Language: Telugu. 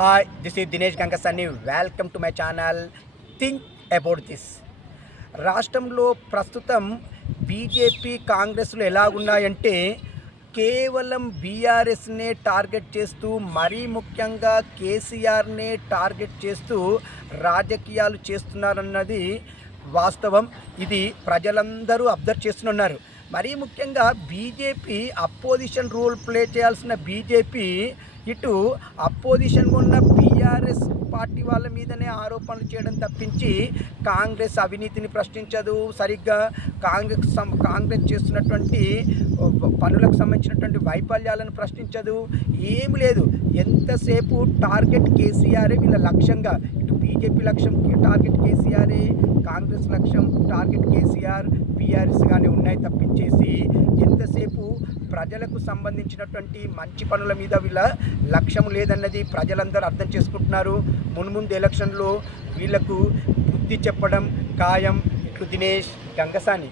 Hi, this is Dinesh Gangasani. Welcome to my channel. Think about this. రాష్ట్రంలో ప్రస్తుతం బీజేపీ కాంగ్రెస్లు ఎలాగున్నాయంటే కేవలం బీఆర్ఎస్నే టార్గెట్ చేస్తూ మరీ ముఖ్యంగా కేసీఆర్నే టార్గెట్ చేస్తూ రాజకీయాలు చేస్తున్నారన్నది వాస్తవం. ఇది ప్రజలందరూ అబ్జర్వ్ చేస్తున్నారు. మరీ ముఖ్యంగా బీజేపీ అపోజిషన్ రోల్ ప్లే చేయాల్సిన బీజేపీ ఇటు అపోజిషన్గా ఉన్న బీఆర్ఎస్ పార్టీ వాళ్ళ మీదనే ఆరోపణలు చేయడం తప్పించి కాంగ్రెస్ అవినీతిని ప్రశ్నించదు, సరిగ్గా కాంగ్రెస్ చేస్తున్నటువంటి పనులకు సంబంధించినటువంటి వైఫల్యాలను ప్రశ్నించదు, ఏమి లేదు. ఎంతసేపు టార్గెట్ కేసీఆరే వీళ్ళ లక్ష్యంగా. ఇటు బీజేపీ లక్ష్యం టార్గెట్ కేసీఆరే, కాంగ్రెస్ లక్ష్యం టార్గెట్ కేసీఆర్, బీఆర్ఎస్ కానీ ఉన్నాయి తప్పించేసి ఎంతసేపు ప్రజలకు సంబంధించినటువంటి మంచి పనుల మీద వీళ్ళ లక్ష్యం లేదన్నది ప్రజలందరూ అర్థం చేసుకుంటున్నారు. మున్ముందు ఎలక్షన్లో వీళ్లకు బుద్ధి చెప్పడం ఖాయం. ఇట్లు దినేష్ గంగసాని.